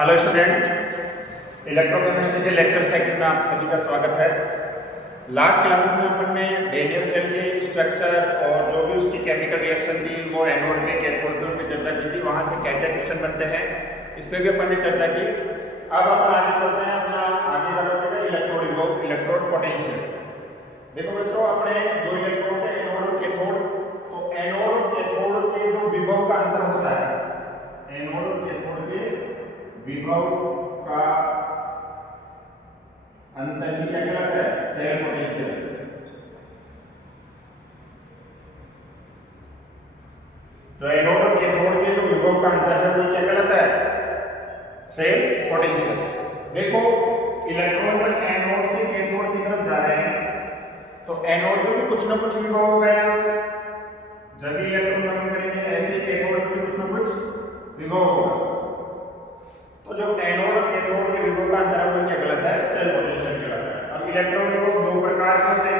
Hello student, electrochemistry के lecture second में आप सभी का स्वागत है। लास्ट क्लासेस में अपन ने डेनियल सेल के स्ट्रक्चर और जो भी उसकी केमिकल रिएक्शन थी वो एनोड में कैथोड में उन पे चर्चा की थी। वहाँ से क्या क्या क्वेश्चन बनते हैं इस पर भी अपन ने चर्चा की। अब अपन आगे चलते हैं, अपना आगे का टॉपिक है इलेक्ट्रोड पोटेंशियल। देखो बच्चों, अपने दो इलेक्ट्रोड थे, एनोड और कैथोड। तो एनोड और कैथोड के जो विभव का अंतर होता है, एनोड और कैथोड के विभव का अंतर ही क्या कहलाता है? Cell potential. जो एनोड और कैथोड के जो विभव का अंतर है वो क्या कहलाता है? Cell potential. देखो, इलेक्ट्रॉन जब एनोड से कैथोड की तरफ जा रहे हैं तो एनोड में भी कुछ ना कुछ विभव हो गया। जब भी इलेक्ट्रॉन गमन करेंगे ऐसे कैथोड में भी कुछ ना कुछ विभव होगा। तो जो एनोड और कैथोड के विभव का अंतर है वो क्या कहलाता है? सेल पोटेंशियल कहलाता है। अब इलेक्ट्रॉन विभव दो प्रकार के होते हैं।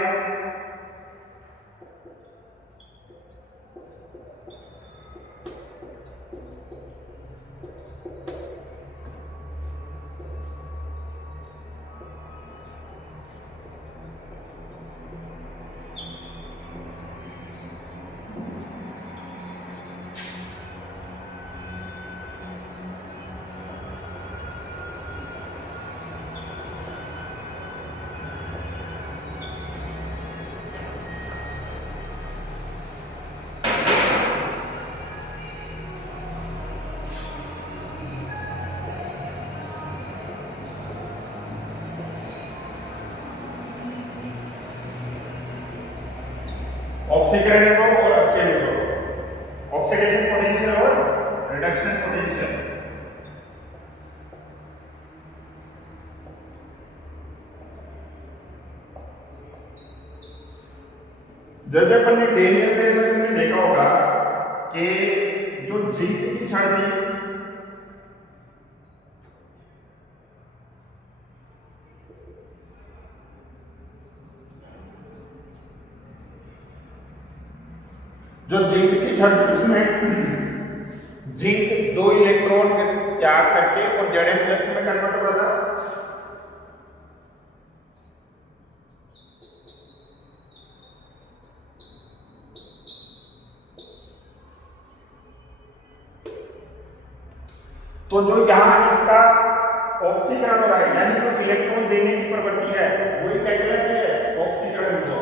ऑक्सीकरण विभव और अपचय विभव, ऑक्सीडेशन पोटेंशियल और रिडक्शन पोटेंशियल। जैसे अपन ने डेनियल सेल में तुमने देखा होगा कि जो जिंक की छड़ थी उसमें जिंक दो इलेक्ट्रॉन त्याग करके और Zn+2 में कन्वर्ट हो रहा था। तो जो यहां इसका ऑक्सीकरण हो रहा है, यानी जो इलेक्ट्रॉन देने की प्रवृत्ति है वही क्या कहलाती है? ऑक्सीकरण विभव।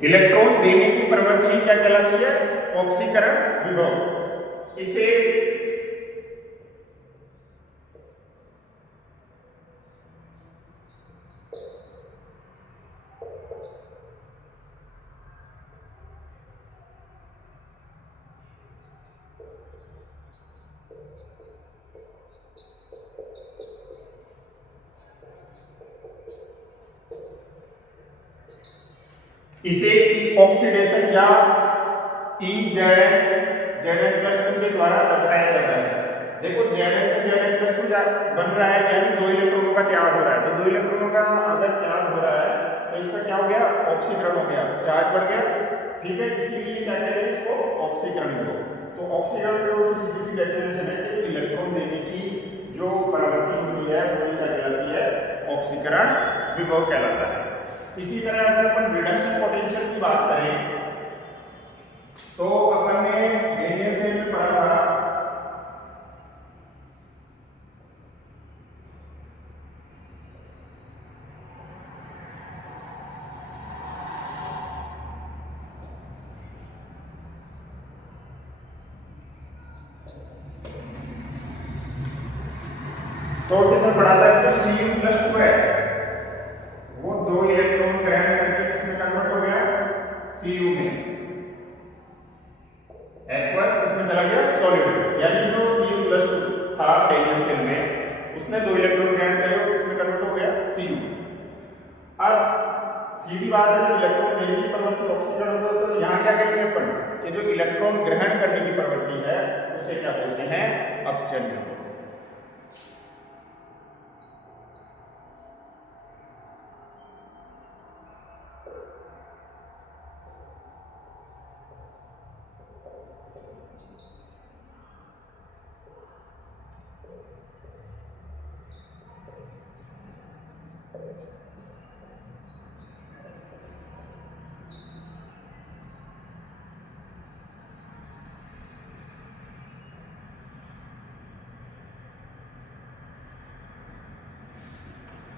इलेक्ट्रॉन देने की प्रवृत्ति क्या कहलाती है? ऑक्सीकरण विभव। इसे ऑक्सीडेशन या Zn+2 के द्वारा दर्शाया जाता है। देखो, Zn से Zn+2 बन रहा है, यानी दो इलेक्ट्रॉनों का त्याग हो रहा है। तो दो इलेक्ट्रॉनों का अगर त्याग हो रहा है तो इसका क्या हो गया? ऑक्सीकरण हो गया, चार्ज बढ़ गया। ठीक है, इसीलिए क्या कहते हैं इसको? ऑक्सीकरण विभव। तो ऑक्सीकरण विभव की सीधी सी डेफिनेशन है कि इलेक्ट्रॉन देने की जो प्रवृत्ति होती है वही क्या कहलाती है? ऑक्सीकरण विभव कहलाता है। इसी तरह अगर अपन रिडक्शन पोटेंशियल की बात करें तो अपन ने डेनियल सेल में पढ़ा था तो किसमें पढ़ा था कि जो Cu+2 है वो दो इलेक्ट्रॉन ग्रहण करके किसमें कन्वर्ट हो गया? Cu में। एक्वस इसमें चला गया सॉलिड, यानी जो Cu+ था डेनियल सेल में उसने दो इलेक्ट्रॉन ग्रहण क्या कहेंगे अपन कि जो इलेक्ट्रॉन ग्रहण करने की प्रवृत्ति है उसे क्या बोलते हैं, अपचयन विभव।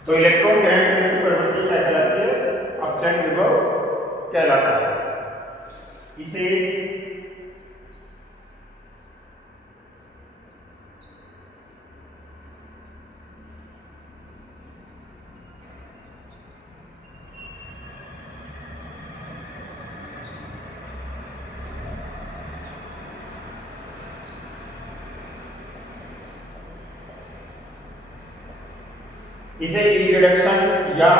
तो इलेक्ट्रॉन ग्रहण करने की प्रवृत्ति क्या कहलाती है, अपचयन विभव कहलाता है। इसे इसे ई रिडक्शन या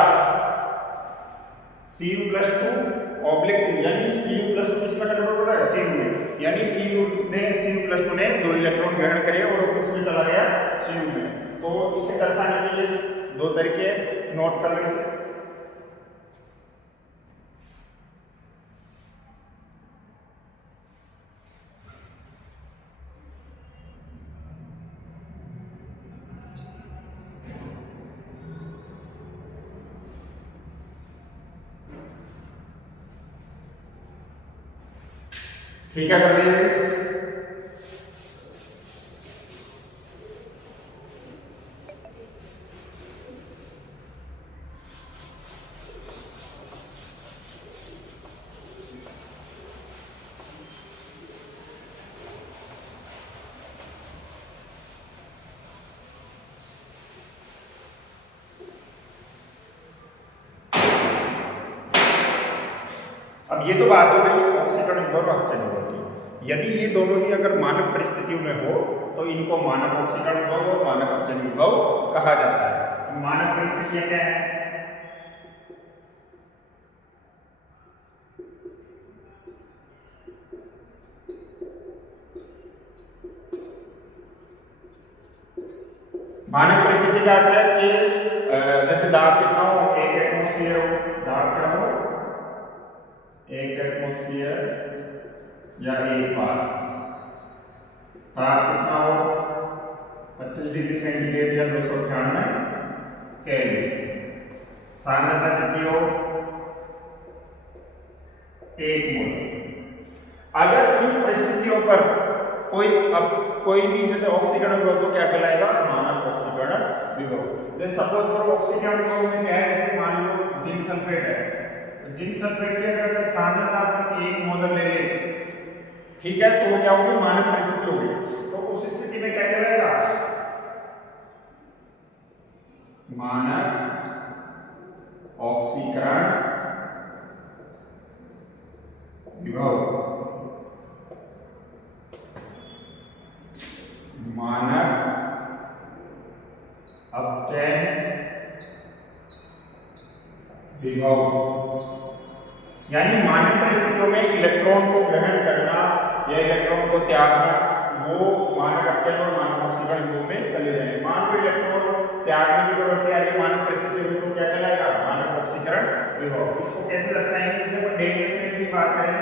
Cu+2 ऑब्लिक Cu, यानी Cu+2 किसमें कन्वर्ट हो रहा है, Cu में, यानी Cu+2 ने 2 इलेक्ट्रॉन ग्रहण करे और वो किसमें चला गया, Cu में। तो इसे दर्शाने के लिए 2 तरीके नोट कर लो इसे। ठीक है, कर दिया। अब ये तो बात हो गई ऑक्सीकरण विभव और अपचयन विभव की। यदि ये दोनों ही अगर मानक परिस्थितियों में हो तो इनको मानक ऑक्सीकरण विभव और मानक अपचयन विभव कहा जाता है। मानक परिस्थितियां क्या है, मानक परिस्थिति का अर्थ है कि जैसे दाब कितना हो, 1 एटमॉस्फेयर हो, दाब क्या हो, 1 एटमॉस्फेयर या 1 बार, ताप कितना हो, 25 डिग्री सेंटीग्रेड या 298 केल्विन, सांद्रता कितनी हो, 1 मोल। अगर इन परिस्थितियों पर कोई भी जैसे ऑक्सीकरण विभव तो क्या कहलाएगा, मानक ऑक्सीकरण विभव। जैसे सपोज करो ऑक्सीकरण विभव में क्या है, जैसे मान लो जिंक सल्फेट है, तो जिंक सल्फेट की अगर सांद्रता अपन 1 मोल ले ले, ठीक है, तो वो क्या होगी, मानक परिस्थिति होगी। तो उस स्थिति में क्या कहलाएगा, मानक ऑक्सीकरण विभव, मानक अपचयन विभव। यानी मानक परिस्थितियों में इलेक्ट्रॉन को ग्रहण करना या इलेक्ट्रॉन को त्यागना वो मानक अपचयन और मानक ऑक्सीकरण विभव में चले जाएंगे। मान लो इलेक्ट्रॉन त्यागने की प्रवृत्ति आ रही है मानक परिस्थितियों में, तो क्या कहलाएगा, मानक ऑक्सीकरण विभव। इसको कैसे दर्शाएंगे, जैसे अपन डेल एक्स की बात करें,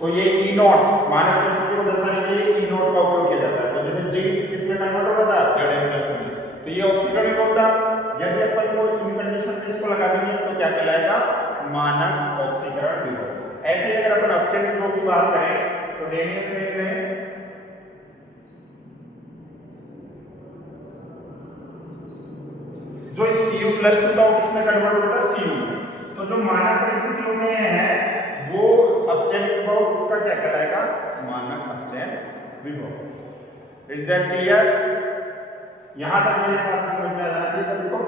तो ये ई नॉट मानक परिस्थिति को दर्शाने के लिए ई नॉट का उपयोग किया जाता है। तो जैसे जिंक किसमें कन्वर्ट हो रहा था, Zn+2 में, तो ये ऑक्सीकरण विभव था। यदि अपन को इन कंडीशन पे इसको लगा देंगे तो क्या कहलाएगा, मानक ऑक्सीकरण विभव। ऐसे ही अगर अपन अपचयन विभव की बात करें तो डेनियल फ्लेम में जो Cu+2 था वो किसमें कन्वर्ट हो रहा था, Cu में। तो जो मानक परिस्थितियों में है वो अपचयन विभव उसका क्या कहलाएगा, मानक अपचयन विभव। Is that clear? यहां तक मेरे हिसाब से समझ में आ जाना चाहिए सभी को।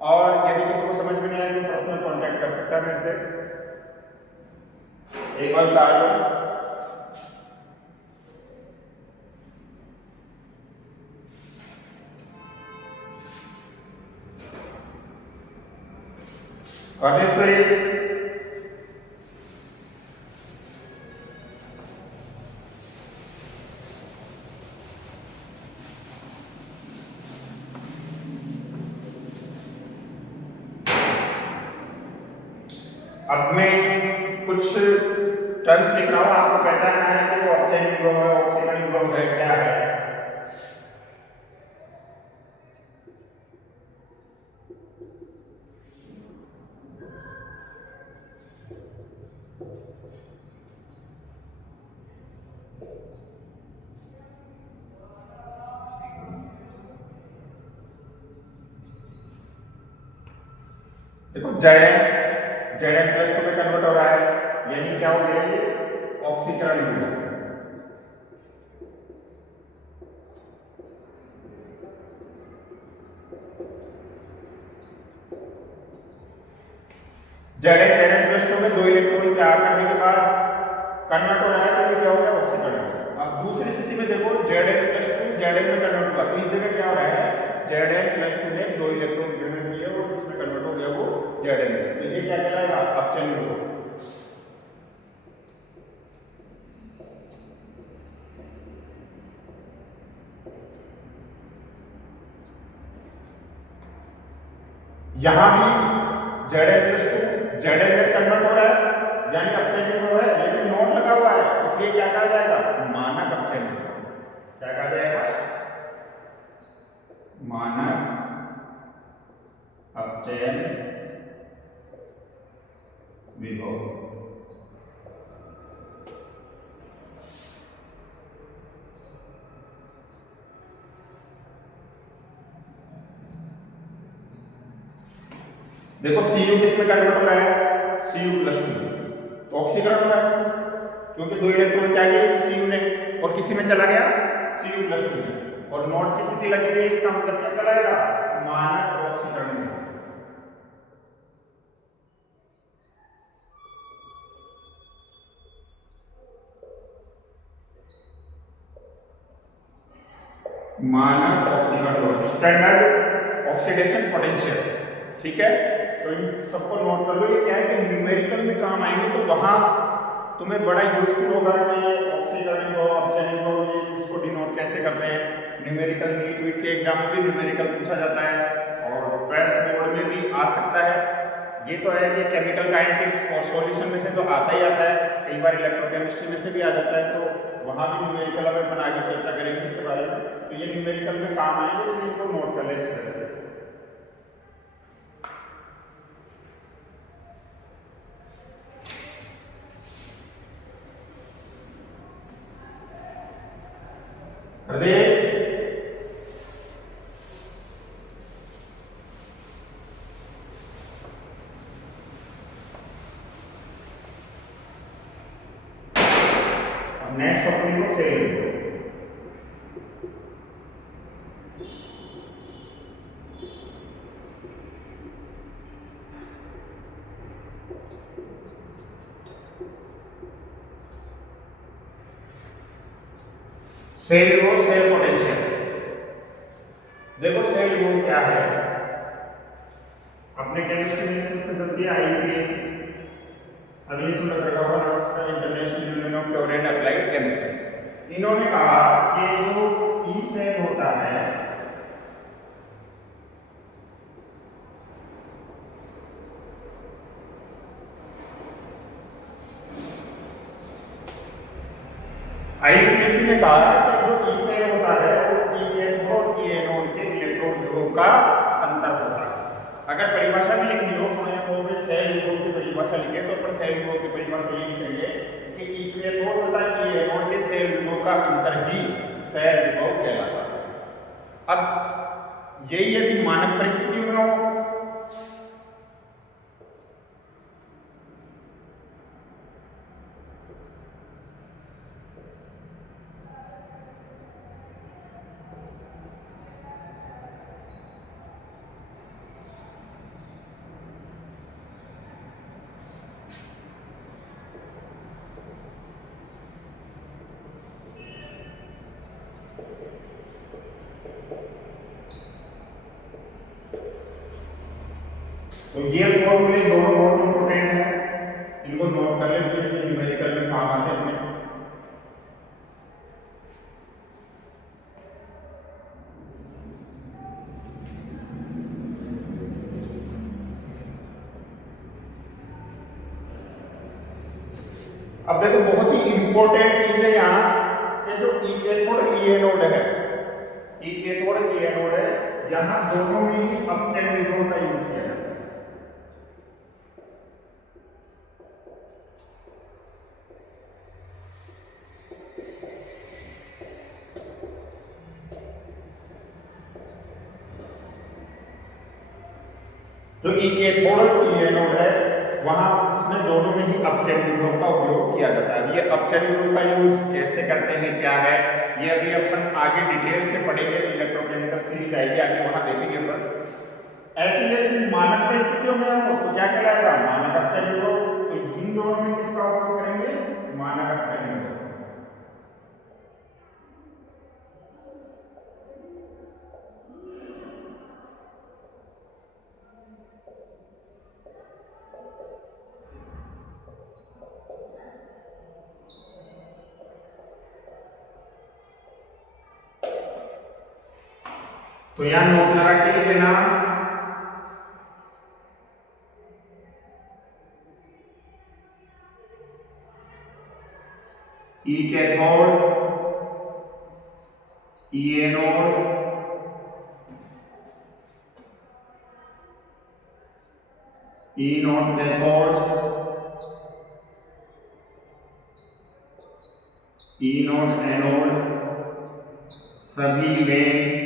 और यदि किसी को समझ में नहीं आए तो पर्सनल कांटेक्ट कर सकता है मेरे से। एक बार बता दो, और दिस इज अब मैं कुछ टर्म्स लिख रहा हूं, आपको पहचानना है कि वो ऑक्सीजन विभव है, ऑक्सीकरण विभव है, क्या है। देखो Zn +2 में कन्वर्ट हो रहा है, यानी क्या हो गया ये ऑक्सीकरण विभव। Zn+2 में 2 इलेक्ट्रॉन त्याग करने के बाद कन्वर्ट हो रहा है, तो ये क्या हो गया ऑक्सीकरण। अब दूसरी स्थिति में देखो Zn+2 Zn में कन्वर्ट हुआ, तो इस जगह क्या हो रहा है, Zn+2 ने 2 इलेक्ट्रॉन ग्रहण किए और किसमें कन्वर्ट हो गया वो Zn में, तो ये क्या कहलाएगा अपचयन विभव। यहां भी Zn+2 Zn में कन्वर्ट हो रहा है, यानी अपचयन विभव है, लेकिन नोट लगा हुआ है, इसलिए क्या कहा जाएगा मानक अपचयन विभव। क्या कहा जाएगा मानक अपचयन विभव। देखो Cu किस में कन्वर्ट हो रहा है, Cu+2 तो ऑक्सीकरण हो रहा है, क्योंकि 2 इलेक्ट्रॉन त्यागे Cu ने और किसी में चला गया Cu+2 में, और नॉट की स्थिति लगी हुई है, इसका मतलब क्या कहलाएगा मानक ऑक्सीकरण विभव। मानक ऑक्सीकरण विभव, स्टैंडर्ड ऑक्सीडेशन पोटेंशियल। ठीक है, तो इन सबको नोट कर लो। ये क्या है कि न्यूमेरिकल में काम आएंगे, तो वहां तुम्हें बड़ा यूजफुल होगा कि ऑक्सीकरण विभव, अपचयन विभव, ये इसको डिनोट कैसे करते हैं। न्यूमेरिकल नीट वीट के एग्जाम में भी न्यूमेरिकल पूछा जाता है और 12th मोड में भी आ सकता है। ये तो है कि केमिकल काइनेटिक्स और सॉल्यूशन में से तो आता ही आता है, कई बार इलेक्ट्रोकेमिस्ट्री में से भी आ जाता है, तो वहां भी न्यूमेरिकल अब अपन आगे चर्चा करेंगे इसके बारे में। तो ये न्यूमेरिकल में काम आएंगे, इसलिए इनको नोट कर लें इस तरह से। प्रदेश नेक्स्ट अपने को सेल सेल वो सेल पोटेंशियल। देखो सेल वो क्या है, अपने केमिस्ट्री में संस्था चलती है IUPAC, सभी ने सुना रखा होगा नाम इसका, international union of pure and applied chemistry. इन्होंने कहा कि जो ई सेल होता है IUPAC ने कहा कि जो ई सेल होता है वो ई कैथोड और ई एनोड के इलेक्ट्रॉन विभव का अंतर होता है। अगर परिभाषा में लिखनी हो तो वो भी सेल विभव की परिभाषा लिखे, तो अपन सेल विभव की परिभाषा ये लिखेंगे कि ई कैथोड तथा ई एनोड के सेल विभव का अंतर ही सेल विभव कहलाता है। अब यही यदि मानक परिस्थितियों में हो तो ये फॉर्मूले दोनों बहुत इंपॉर्टेंट है, इनको नोट कर लें, प्लीज, न्यूमेरिकल में काम आते हैं अपने। अब देखो बहुत ही इंपॉर्टेंट चीज है यहाँ कि जो ई कैथोड ई एनोड है, ई कैथोड ई एनोड है, यहाँ दोनों में ही अपचयन विभव का यूज किया जाता है। जो ई कैथोड ई एनोड है वहां इसमें दोनों में ही अपचयन विभव का उपयोग किया जाता है। ये अपचयन विभव का यूज कैसे करते हैं, क्या है, ये अभी अपन आगे डिटेल से पढ़ेंगे, इलेक्ट्रोकेमिकल सीरीज आएगी आगे, वहां देखेंगे अपन। ऐसे यदि मानक परिस्थितियों में हो तो क्या कहलाएगा, मानक अपचयन विभव। तो इन दोनों में किसका उपयोग करेंगे, मानक अपचयन विभव। तो यहां नोट लगा के लिख लेना, ई cathode E anode E naught cathode E not anode सभी में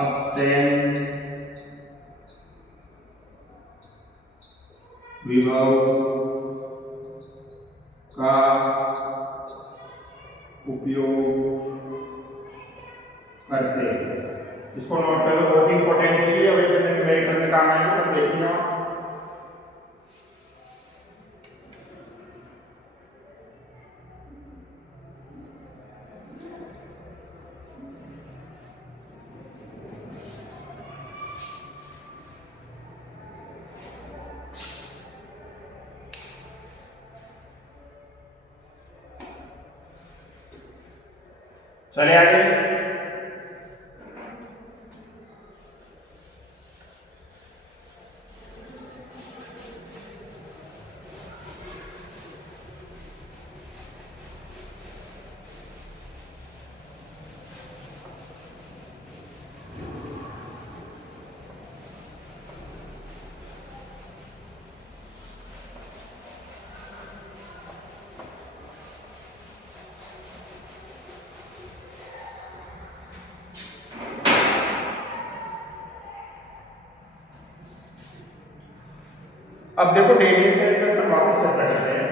अपचयन विभव का उपयोग करते हैं। इसको नोट करो, बहुत इंपॉर्टेंट चीज है, अभी अपने न्यूमेरिकल में काम आएगा, तो देखिए। चले आगे। अब देखो डेली सेल पे अपन वापस चर्चा करते हैं।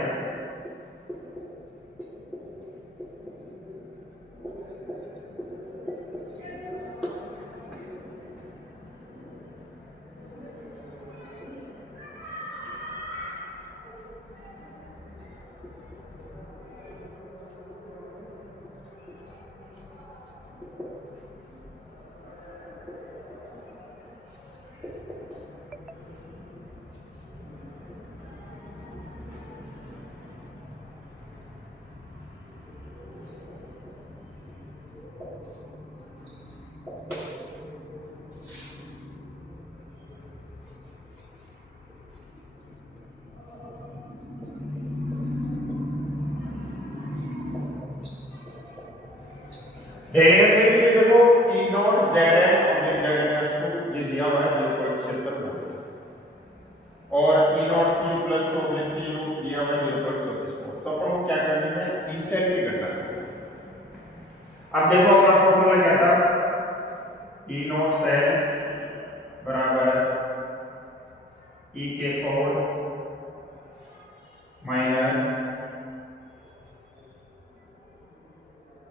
रेडियन से भी देखो E not Zn oblique Zn+2 ये दिया हुआ है 0.76 और E not Cu +2 oblique Cu दिया हुआ है 0.34। तो अपन को क्या करनी है, E सेल की गणना करनी है। अब देखो अपना फॉर्मूला क्या था, E नॉट सेल बराबर E cathode minus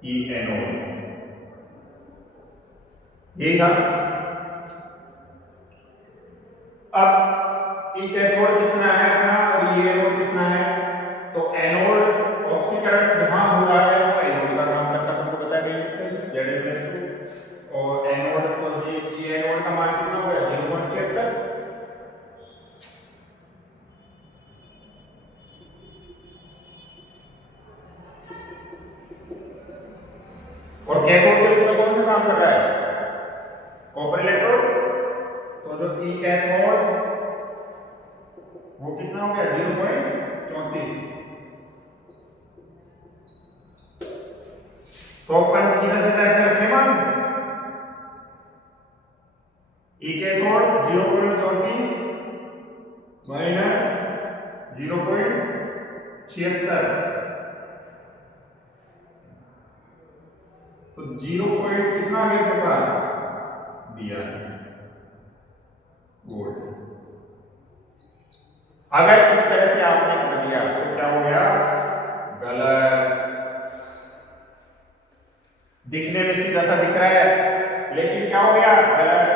E anode, यही था। अब ई कैथोड कितना है अपना और ये एनोड कितना है, तो एनोड ऑक्सीकरण जहां हो रहा है वो एनोड का काम करता है, आपको पता है Zn+2। कैथोड का मान कितना हो गया 0.76। और कैथोड के रूप में कौन सा काम कर रहा है कॉपर इलेक्ट्रोड। तो जो ई कैथोड वो कितना हो गया 0.34। तो अपन सीधा सीधा ऐसे रखें मान ई कैथोड 0.34 माइनस 0.76 तो 0 पॉइंट कितना आ गया आपके पास 42 वोल्ट। अगर इस तरह से आपने कर दिया तो क्या हो गया गलत। दिखने में सीधा सा दिख रहा है लेकिन क्या हो गया गलत।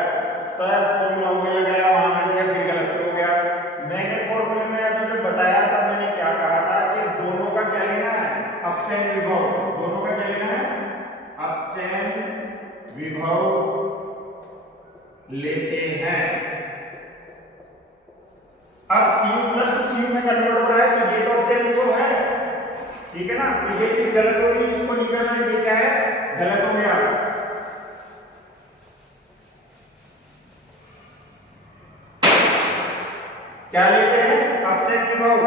सर फॉर्मूला में लगाया वहां कर दिया फिर गलत क्यों हो गया। मैंने फॉर्मूले में अभी जो बताया था मैंने क्या कहा था कि दोनों का क्या लेना है अपचयन विभव। दोनों का क्या लेना है अपचयन विभव लेते हैं। अब Cu प्लस टू Cu में कन्वर्ट हो रहा है तो ये तो अपचयन विभव है ठीक है ना। तो ये चीज गलत हो गई इसको नहीं करना है ये क्या है गलत हो गया। क्या लेते हैं अपचयन विभव।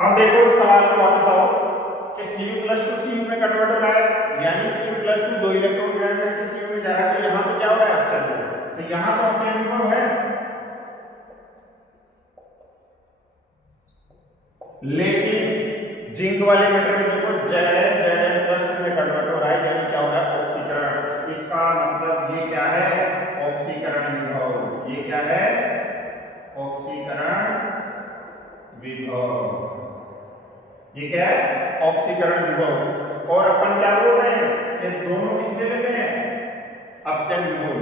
अब देखो इस सवाल को वापस आओ कि Cu प्लस टू Cu में कन्वर्ट हो रहा है यानी Cu प्लस टू 2 इलेक्ट्रॉन ग्रहण करके Cu में जा रहा है तो यहां तो क्या हो रहा है अपचयन विभव। तो यहां तो अपचयन विभव है लेकिन जिंक वाले मेटर में देखो Zn प्लस टू में कन्वर्ट हो रहा है यानी क्या हो रहा है ऑक्सीकरण। इसका मतलब ये क्या है ऑक्सीकरण विभव। ये क्या है ऑक्सीकरण विभव। ये क्या है ऑक्सीकरण विभव। और अपन क्या बोल रहे हैं कि दोनों किस में लेते हैं अपचयन विभव।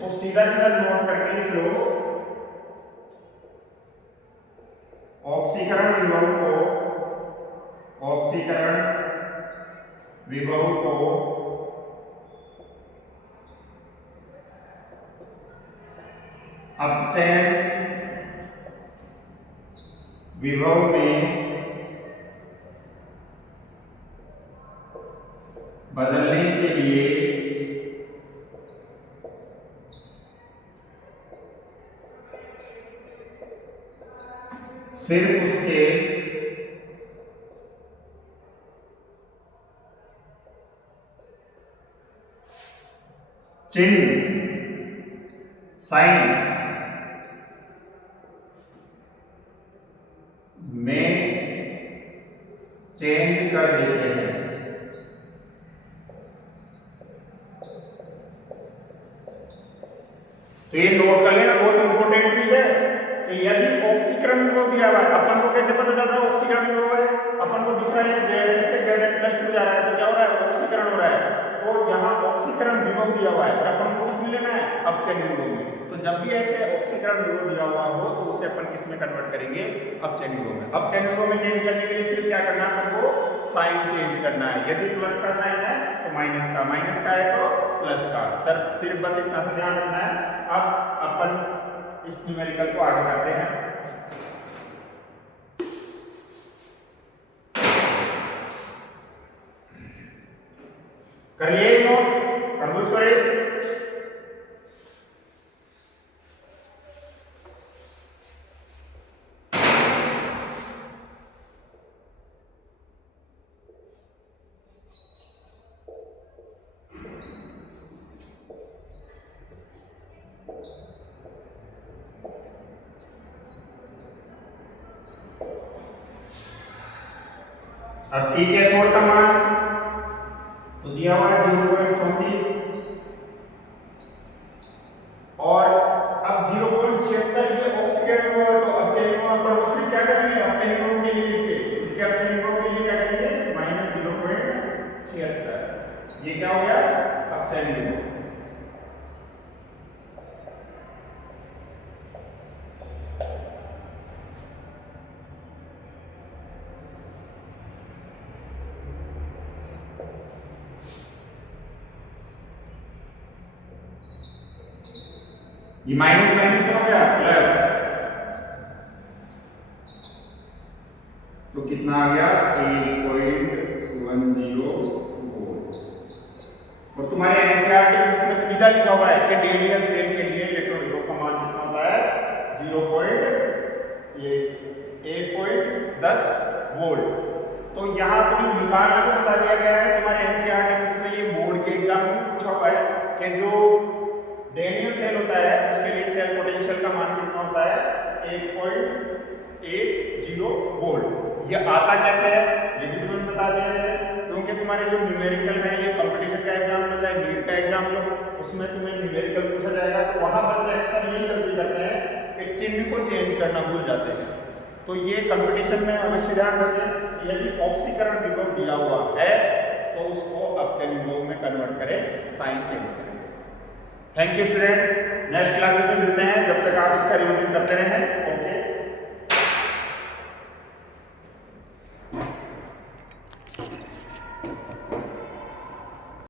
तो सीधा सीधा नोट करके लिख लो ऑक्सीकरण विभव को अपचयन विभव में बदलने के लिए सिर्फ उसके चिन्ह साइन में चेंज कर देते हैं। तो ये नोट कर लेना बहुत इंपॉर्टेंट चीज है कि यदि ऑक्सीकरण विभव दिया हुआ है अपन को कैसे पता चल रहा है ऑक्सीकरण विभव है अपन को दिख रहा है Zn से Zn प्लस टू जा रहा है तो क्या हो रहा है ऑक्सीकरण हो रहा है। तो यहाँ ऑक्सीकरण विभव दिया हुआ है और अपन को किस में लेना है अपचयन विभव में। तो जब भी ऐसे ऑक्सीकरण विभव दिया हुआ हो तो उसे अपन किस में कन्वर्ट करेंगे अपचयन विभव में। अपचयन विभव में चेंज करने के लिए सिर्फ क्या करना है अपन को साइन चेंज करना है। यदि प्लस का साइन है तो माइनस का, माइनस का है तो प्लस का। सर सिर्फ बस इतना सा ध्यान रखना है। अब अपन इस न्यूमेरिकल को आगे करते हैं। कर लिए नोट कर दो परेश। अब टी कैथोड का मान तो दिया हुआ है 0.34 और अब 0.76 ये ऑक्सीकरण विभव है तो अपचयन विभव अपन को सिर्फ क्या करेंगे अपचयन विभव के लिए इसके अपचयन विभव के लिए क्या करेंगे माइनस 0.76। ये क्या हो गया अपचयन विभव। ये माइनस माइनस क्या हो गया प्लस, तो कितना आ गया 8.10 वोल्ट। और तुम्हारे एनसीईआरटी बुक में सीधा लिखा हुआ है कि डेलियन सेल के लिए इलेक्ट्रॉन ड्रॉप का मान कितना होता है 1.10 वोल्ट। तो यहाँ तुम्हें निकालना को बता दिया गया है तुम्हारे एनसीईआरटी बुक में, ये बोर्ड के एग्जाम में पूछा हुआ है कि जो डेलियन सेल होता है उसके लिए सेल पोटेंशियल का मान कितना होता है 1.10 वोल्ट। ये आता कैसे है ये भी तुम्हें बता दिया है, क्योंकि तुम्हारे जो न्यूमेरिकल है ये कंपटीशन का एग्जाम लो चाहे नीट का एग्जाम लो उसमें तुम्हें न्यूमेरिकल पूछा जाएगा, तो वहां बच्चे अक्सर यही गलती करते हैं कि चिन्ह को चेंज करना भूल जाते हैं। तो ये कंपटीशन में अवश्य ध्यान रखें, यदि ऑक्सीकरण विभव दिया हुआ है तो उसको अपचयन विभव में कन्वर्ट करें, साइन चेंज करें। Thank you student, next classes में मिलते हैं, जब तक आप इसका रिवीजन करते रहें।